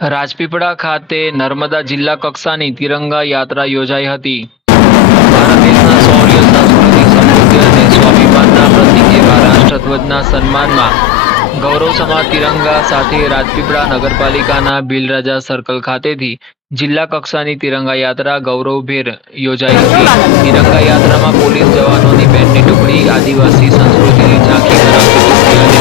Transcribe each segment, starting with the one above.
રાજપીપળા ખાતે નર્મદા જિલ્લા કક્ષાની તિરંગા યાત્રા યોજાઈ હતી. ભારત દેશના શૌર્ય, સંસ્કૃતિ, સમૃદ્ધિ અને સ્વાભિમાનના પ્રતિક એવા રાષ્ટ્રધ્વજના સન્માનમાં ગૌરવ સમા તિરંગા સાથે રાજપીપળા નગરપાલિકાના ભીલરાજા સર્કલ ખાતેથી જિલ્લા કક્ષાની તિરંગા યાત્રા ગૌરવભેર યોજાઈ હતી. તિરંગા યાત્રામાં પોલીસ જવાનોની બેન્ડની ટુકડી, આદિવાસી સંસ્કૃતિની ઝાંખી ધરાવતી ટુકડી અને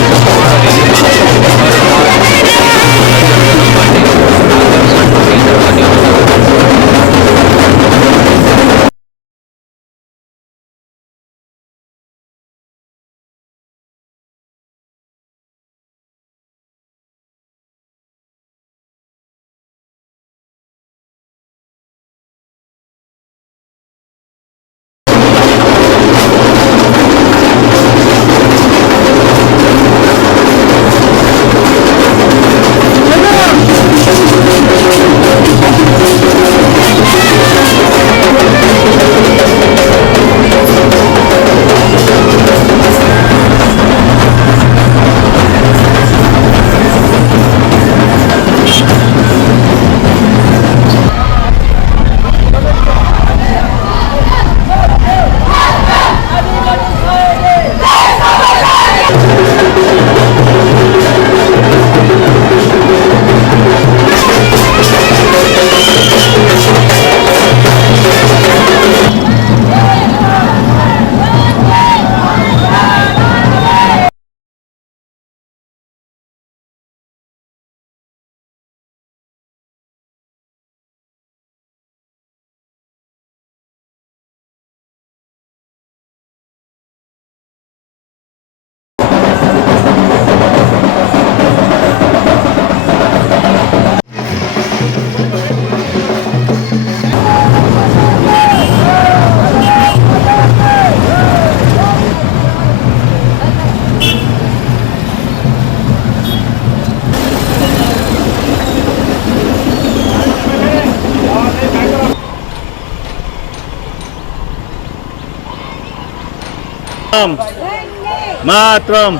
માતરમ.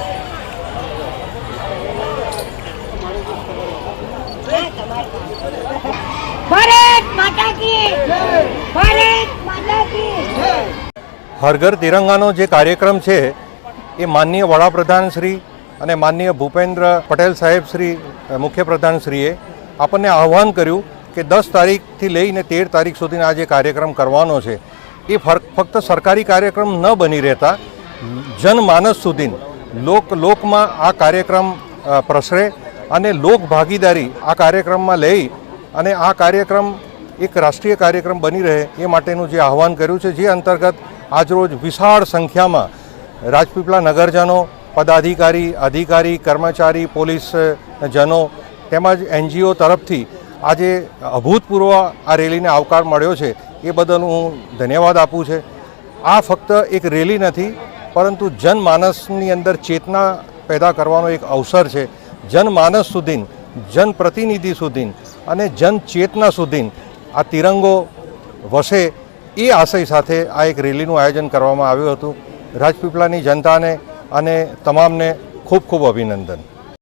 હરઘર માતા કી ભારત માતા કી હર ઘર તિરંગાનો જે કાર્યક્રમ છે એ માનનીય વડાપ્રધાન શ્રી અને માનનીય ભૂપેન્દ્ર પટેલ સાહેબ શ્રી મુખ્યપ્રધાન શ્રીએ આપણને આહ્વાન કર્યું કે દસ તારીખથી લઈને તેર તારીખ સુધીનો આ જે કાર્યક્રમ કરવાનો છે એ ફર- ફક્ત સરકારી કાર્યક્રમ ન બની રહેતા જનમાનસ સુધી લોક લોકમાં આ કાર્યક્રમ પ્રસરે અને લોક ભાગીદારી આ કાર્યક્રમમાં લઈ અને આ કાર્યક્રમ એક રાષ્ટ્રીય કાર્યક્રમ બની રહે એ માટેનું જે આહવાન કર્યું છે, જે અંતર્ગત આજરોજ વિશાળ સંખ્યામાં રાજપીપળા નગરજનો, પદાધિકારી, અધિકારી, કર્મચારી, પોલીસ જનો તેમજ એનજીઓ તરફથી આજે અભૂતપૂર્વ આ રેલીને આવકાર મળ્યો છે. એ બદલ હું ધન્યવાદ આપું છે. આ ફક્ત એક રેલી નથી પરંતુ જનમાનસની અંદર ચેતના પેદા કરવાનો એક અવસર છે. જનમાનસ સુધી જનપ્રતિનિધિ સુધી અને જનચેતના સુધી આ તિરંગો વસે એ આશય સાથે આ એક રેલીનું આયોજન કરવામાં આવ્યું હતું. રાજપીપળાની જનતાને અને તમામને ખૂબ ખૂબ અભિનંદન.